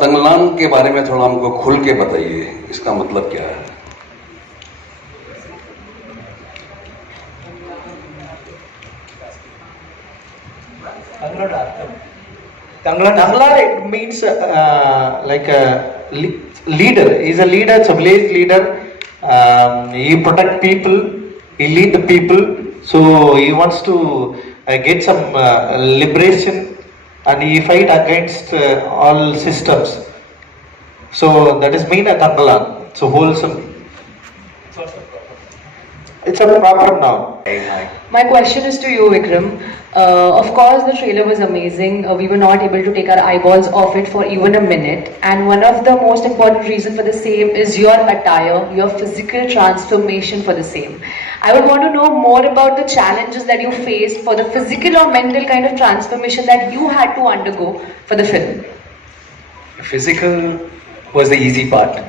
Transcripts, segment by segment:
तंगलान के बारे में थोड़ा हमको खुल के बताइए, इसका मतलब क्या है? Thangalaan, it means like a leader. He's a leader, it's a village leader. He protect people, he lead the people. So he wants to get some liberation, and he fight against all systems. So that is mean a Thangalaan. It's a wholesome. It's a proper noun. My question is to you, Vikram. Of course, the trailer was amazing. We were not able to take our eyeballs off it for even a minute. And one of the most important reasons for the same is your attire, your physical transformation for the same. I would want to know more about the challenges that you faced for the physical or mental kind of transformation that you had to undergo for the film. Physical was the easy part.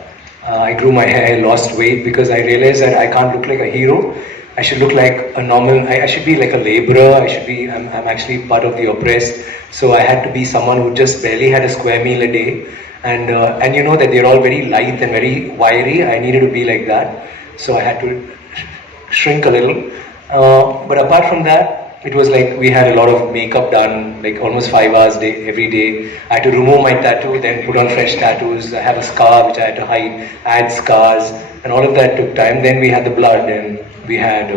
I grew my hair, lost weight because I realized that I can't look like a hero. I should look like a normal, I should be like a laborer. I'm actually part of the oppressed. So I had to be someone who just barely had a square meal a day. And you know that they're all very light and very wiry. I needed to be like that. So I had to shrink a little. But apart from that, it was like we had a lot of makeup done, like almost 5 hours every day. I had to remove my tattoo, then put on fresh tattoos. I have a scar which I had to hide, add scars, and all of that took time. Then we had the blood, and we had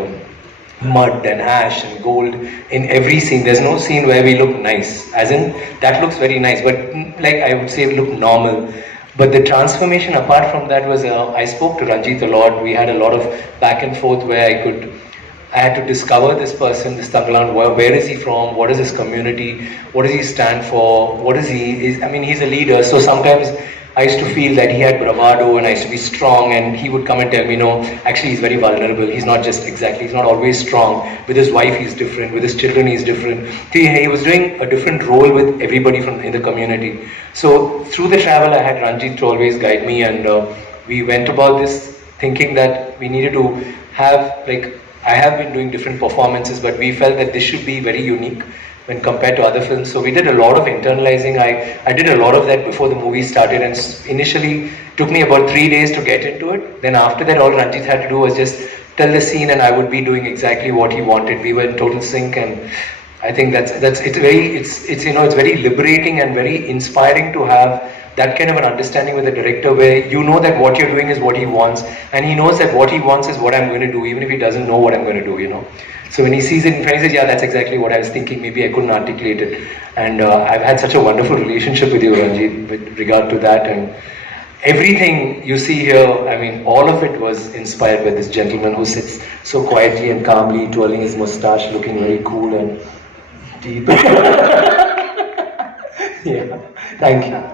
mud and ash and gold in every scene. There's no scene where we look nice, as in that looks very nice, but like I would say, we look normal. But the transformation apart from that was, I spoke to Ranjit a lot. We had a lot of back and forth where I had to discover this person, this Thangalaan. Where is he from? What is his community? What does he stand for? What is he? I mean, he's a leader. So sometimes I used to feel that he had bravado and I used to be strong, and he would come and tell me, no, actually he's very vulnerable. He's not always strong. With his wife he's different. With his children he's different. He was doing a different role with everybody in the community. So through the travel I had Ranjit to always guide me, and we went about this thinking that we needed to have, like, I have been doing different performances, but we felt that this should be very unique when compared to other films. So we did a lot of internalizing. I did a lot of that before the movie started, and initially took me about 3 days to get into it. Then after that, all Ranjit had to do was just tell the scene, and I would be doing exactly what he wanted. We were in total sync, and I think it's very liberating and very inspiring to have that kind of an understanding with the director, where you know that what you're doing is what he wants, and he knows that what he wants is what I'm going to do, even if he doesn't know what I'm going to do, you know. So when he sees it in front, he says, yeah, that's exactly what I was thinking. Maybe I couldn't articulate it. And I've had such a wonderful relationship with you, Ranjit, with regard to that. And everything you see here, I mean, all of it was inspired by this gentleman who sits so quietly and calmly, twirling his mustache, looking very cool and deep. Yeah, thank you.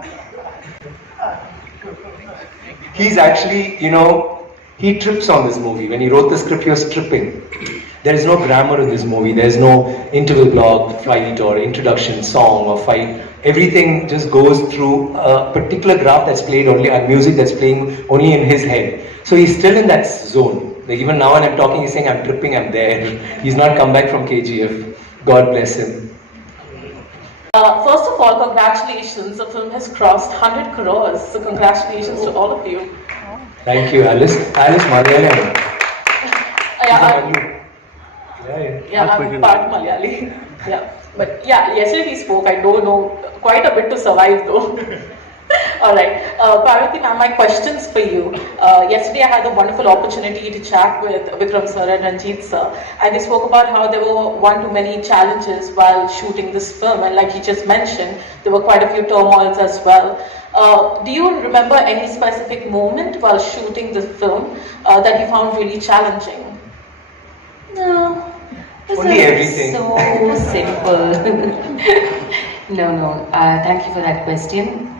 He's actually, you know, he trips on this movie. When he wrote the script, he was tripping. There is no grammar in this movie. There is no interval block, fight, or introduction, song, or fight. Everything just goes through a particular graph that's played only, and music that's playing only in his head. So he's still in that zone. Like even now when I'm talking, he's saying, I'm tripping, I'm there. He's not come back from KGF. God bless him. First of all, congratulations. The film has crossed 100 crores. So congratulations to all of you. Thank you, Alice. Alice Malayalam. I'm part Malayali. Yeah, but yeah, yesterday we spoke. I don't know quite a bit to survive though. All right, Parvati ma'am, my questions for you. Yesterday I had the wonderful opportunity to chat with Vikram sir and Ranjit sir, and they spoke about how there were one too many challenges while shooting this film, and like he just mentioned, there were quite a few turmoils as well. Do you remember any specific moment while shooting the film that you found really challenging? No. Only everything. So simple. No. Thank you for that question.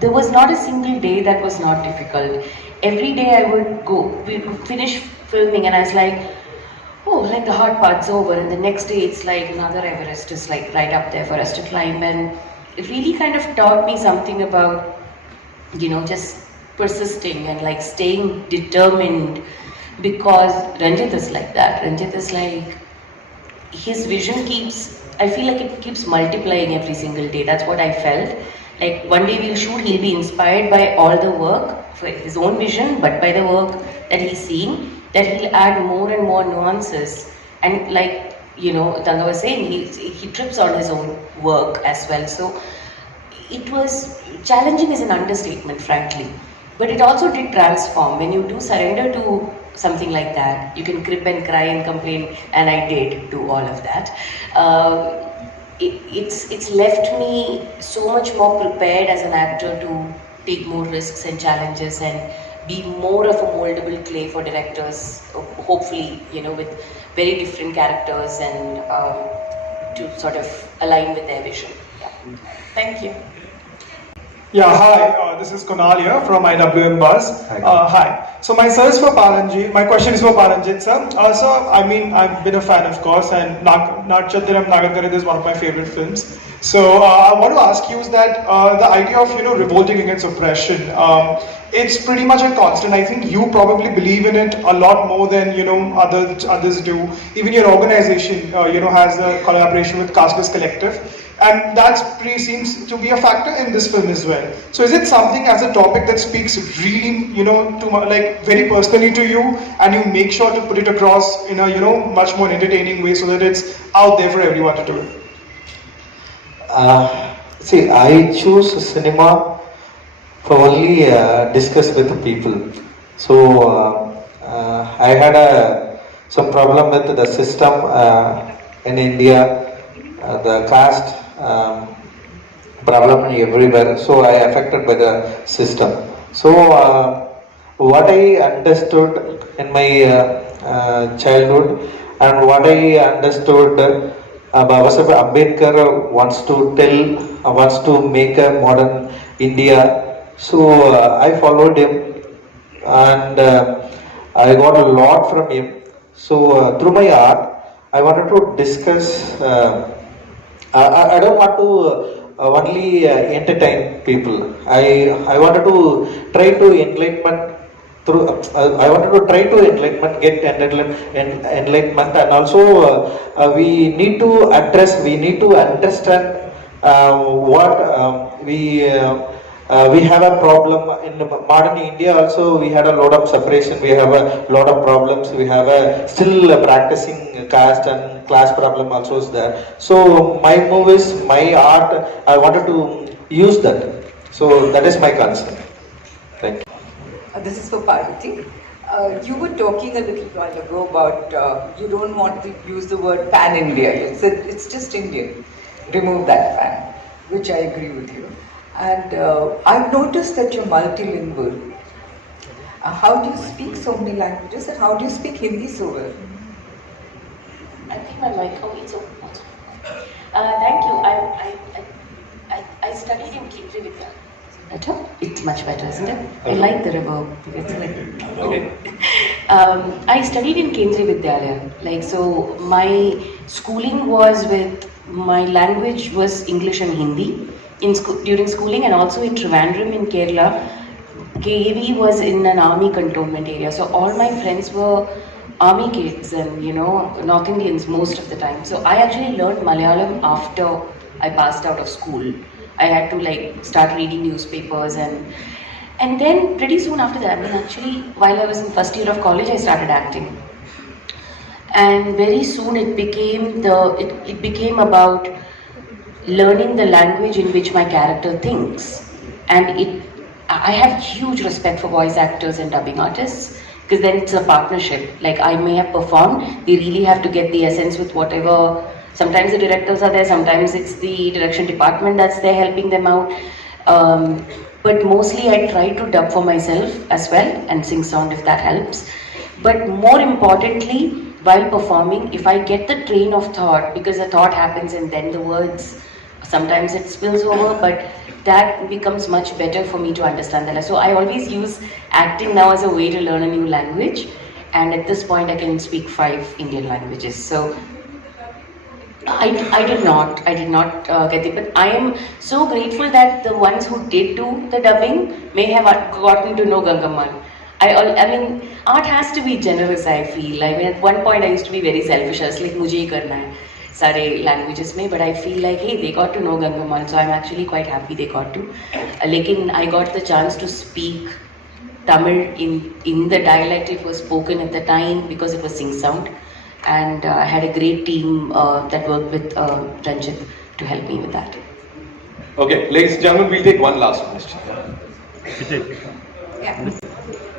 There was not a single day that was not difficult. Every day I would we would finish filming and I was like, oh, like the hard part's over, and the next day it's like another Everest is like right up there for us to climb, and it really kind of taught me something about, you know, just persisting and like staying determined, because Ranjit is like that. Ranjit is like, his vision I feel like it keeps multiplying every single day. That's what I felt. Like one day we'll shoot, he'll be inspired by all the work for his own vision, but by the work that he's seeing, that he'll add more and more nuances. And like, you know, Tanga was saying, he trips on his own work as well. So it was challenging is an understatement, frankly. But it also did transform. When you do surrender to something like that, you can crib and cry and complain, and I did do all of that. It's left me so much more prepared as an actor to take more risks and challenges and be more of a moldable clay for directors, hopefully, you know, with very different characters and to sort of align with their vision. Yeah. Thank you. Yeah, hi, this is Kunal here from IWM Buzz. Hi. So my search for Palanjit, my question is for Palanjit sir. So, I mean, I've been a fan of course, and Natchathiram Nagarkarit is one of my favorite films. So I want to ask you is that the idea of, you know, revolting against oppression, it's pretty much a constant. I think you probably believe in it a lot more than, you know, others do. Even your organization, you know, has a collaboration with Castless Collective. And that seems to be a factor in this film as well. So is it something as a topic that speaks really, you know, to like very personally to you, and you make sure to put it across in a, you know, much more entertaining way so that it's out there for everyone to do? See, I choose cinema for only discuss with the people. So I had some problem with the system in India, the caste problem everywhere. So I affected by the system. So what I understood in my childhood and what I understood. Baba Saheb Ambedkar wants to make a modern India. So I followed him, and I got a lot from him. So through my art, I wanted to discuss. I don't want to only entertain people. I wanted to try to enlightenment. I wanted to try to get enlightenment, and also we need to understand what we have a problem in modern India. Also, we had a lot of separation. We have a lot of problems. We have still practicing caste and class problem also is there. So my movies, my art, I wanted to use that. So that is my concern. Thank you. This is for Parvati. You were talking a little while ago about you don't want to use the word pan-India. You said it's just Indian. Remove that pan, which I agree with you. And I've noticed that you're multilingual. How do you speak so many languages, and how do you speak Hindi so well? I think my mic. Oh, it's open. Thank you. I studied in Kendriya Vidya. Better? It's much better, isn't it? I like the reverb. It's like, okay. I studied in Kendriya Vidyalaya. Like, so my schooling was with, my language was English and Hindi during schooling, and also in Trivandrum in Kerala. KAV was in an army cantonment area. So all my friends were army kids and, you know, North Indians most of the time. So I actually learned Malayalam after I passed out of school. I had to like start reading newspapers, and then pretty soon after that, I mean actually while I was in first year of college, I started acting. And very soon it became about learning the language in which my character thinks. And I have huge respect for voice actors and dubbing artists, because then it's a partnership. Like I may have performed, they really have to get the essence with whatever. Sometimes the directors are there, sometimes it's the direction department that's there helping them out. But mostly I try to dub for myself as well and sing sound if that helps. But more importantly, while performing, if I get the train of thought, because the thought happens and then the words, sometimes it spills over, but that becomes much better for me to understand that. So I always use acting now as a way to learn a new language. And at this point, I can speak 5 Indian languages. So I did not get it, but I am so grateful that the ones who did do the dubbing may have gotten to know Gangamman. I mean, art has to be generous, I feel. I mean, at one point I used to be very selfish. I was like, mujhe hi karna hai. sare languages mein, but I feel like, hey, they got to know Gangamal, so I'm actually quite happy they got to. Lekin I got the chance to speak Tamil in the dialect it was spoken at the time because it was Sing Sound, and I had a great team that worked with Ranjit to help me with that. Okay, ladies and gentlemen, we'll take one last question. Yeah.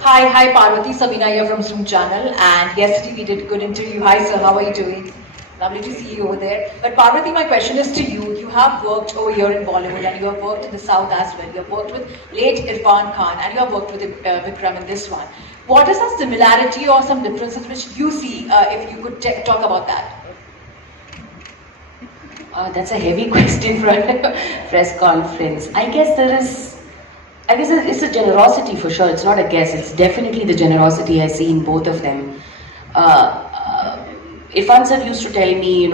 Hi, Parvati, Sabina here from Zoom Channel, and yesterday we did a good interview. Hi sir, how are you doing? Lovely to see you over there. But Parvati, my question is to you. You have worked over here in Bollywood and you have worked in the South as well. You have worked with late Irfan Khan and you have worked with Vikram in this one. What is the similarity or some differences which you see, if you could talk about that? That's a heavy question for a press conference. I guess it's a generosity for sure. It's not a guess. It's definitely the generosity I see in both of them. Irfan sir used to tell me,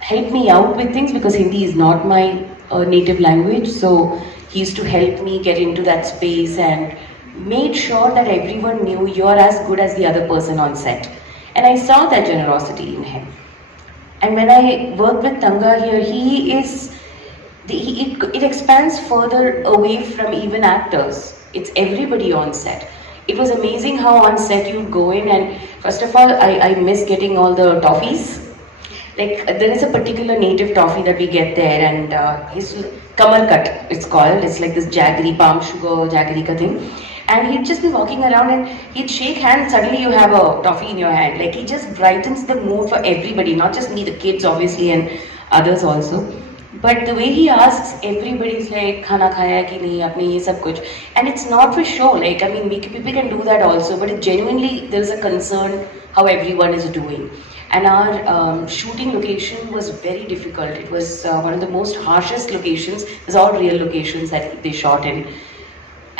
help me out with things because Hindi is not my native language. So he used to help me get into that space and made sure that everyone knew you're as good as the other person on set. And I saw that generosity in him. And when I work with Thanga here, it expands further away from even actors. It's everybody on set. It was amazing how on set you'd go in and first of all, I miss getting all the toffees. Like there is a particular native toffee that we get there and it's Kamal Cut, it's called. It's like this jaggery, palm sugar, jaggery ka thing. And he'd just be walking around and he'd shake hands, suddenly you have a toffee in your hand. Like he just brightens the mood for everybody, not just me, the kids obviously and others also. But the way he asks, everybody's like, khana khaya ki nahi, apne ye sab kuch. And it's not for show, like I mean, people can do that also, but it genuinely, there's a concern how everyone is doing. And our shooting location was very difficult. It was one of the most harshest locations. It's all real locations that they shot in.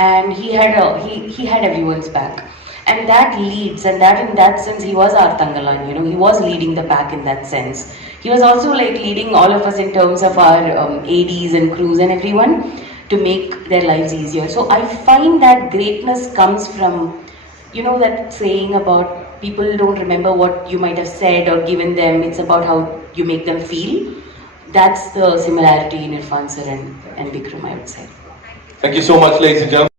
And he had everyone's back, and that leads, and that in that sense he was our Thangalaan, he was leading the pack in that sense. He was also like leading all of us in terms of our ADs and crews and everyone to make their lives easier. So I find that greatness comes from, that saying about people don't remember what you might have said or given them, it's about how you make them feel. That's the similarity in Irfan sir and Vikram, I would say. Thank you so much, ladies and gentlemen.